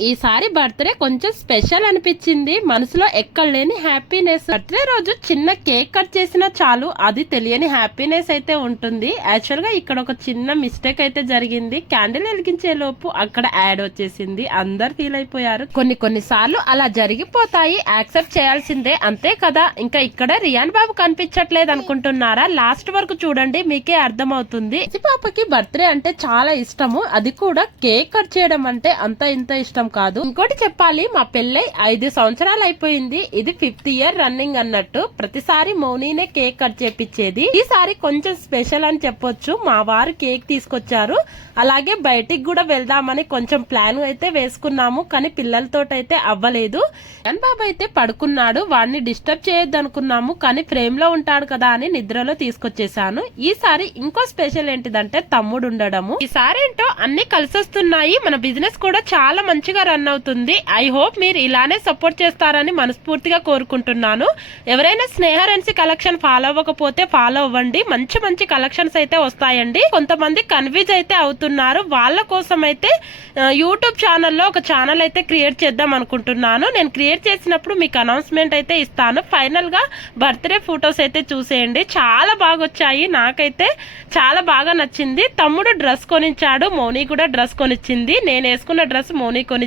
ఈసారి బర్త్డే కొంచెం స్పెషల్ అనిపించింది. మనసులో ఎక్కడ లేని హ్యాపీనెస్. బర్త్డే రోజు చిన్న కేక్ కట్ చేసినా చాలు అది తెలియని హ్యాపీనెస్ అయితే ఉంటుంది. యాక్చువల్గా ఇక్కడ ఒక చిన్న మిస్టేక్ అయితే జరిగింది. క్యాండిల్ వెలిగించే లోపు అక్కడ యాడ్ వచ్చేసింది. అందరు ఫీల్ అయిపోయారు. కొన్ని కొన్ని సార్లు అలా జరిగిపోతాయి. యాక్సెప్ట్ చేయాల్సిందే. అంతే కదా? ఇంకా ఇక్కడ రియాన్ బాబు కనిపించట్లేదు అనుకుంటున్నారా? లాస్ట్ వరకు చూడండి మీకే అర్థమవుతుంది. ఈ పాపకి బర్త్డే అంటే చాలా ఇష్టము. అది కూడా కేక్ కట్ చేయడం అంటే అంత ఇంత ఇష్టం కాదు. ఇంకోటి చెప్పాలి మా పెళ్ళై ఐదు సంవత్సరాలు అయిపోయింది. ఇది ఫిఫ్త్ ఇయర్ రన్నింగ్ అన్నట్టు. ప్రతిసారి మౌనీనే కేక్ కట్ చేపించేది ఈసారి కొంచెం స్పెషల్ అని చెప్పొచ్చు. మా వారు కేక్ తీసుకొచ్చారు. అలాగే బయటికి కూడా వెళ్దామని కొంచెం ప్లాన్ అయితే వేసుకున్నాము కానీ పిల్లలతో అయితే అవ్వలేదు. జగన్ బాబు అయితే పడుకున్నాడు. వాడిని డిస్టర్బ్ చేయొద్దు అనుకున్నాము కానీ ఫ్రేమ్లో ఉంటాడు కదా అని నిద్రలో తీసుకొచ్చేసాను ఈసారి ఇంకో స్పెషల్ ఏంటిదంటే తమ్ముడు ఉండడము ఈసారి ఏంటో అన్ని కలిసొస్తున్నాయి. మన బిజినెస్ కూడా చాలా మంచి మంచిగా రన్ అవుతుంది. ఐ హోప్ మీరు ఇలానే సపోర్ట్ చేస్తారని మనస్ఫూర్తిగా కోరుకుంటున్నాను. ఎవరైనా స్నేహరెన్సీ కలెక్షన్ ఫాలో అవ్వకపోతే ఫాలో అవ్వండి. మంచి మంచి కలెక్షన్స్ అయితే వస్తాయండి. కొంతమంది కన్ఫ్యూజ్ అయితే అవుతున్నారు. వాళ్ళ కోసం అయితే యూట్యూబ్ ఛానల్లో ఒక ఛానల్ అయితే క్రియేట్ చేద్దాం అనుకుంటున్నాను. నేను క్రియేట్ చేసినప్పుడు మీకు అనౌన్స్మెంట్ అయితే ఇస్తాను. ఫైనల్గా బర్త్డే ఫొటోస్ అయితే చూసేయండి. చాలా బాగా వచ్చాయి నాకైతే చాలా బాగా నచ్చింది. తమ్ముడు డ్రెస్ కొనిచ్చాడు. మోనీ కూడా డ్రెస్ కొనిచ్చింది. నేను వేసుకున్న డ్రెస్ మోనీ కొని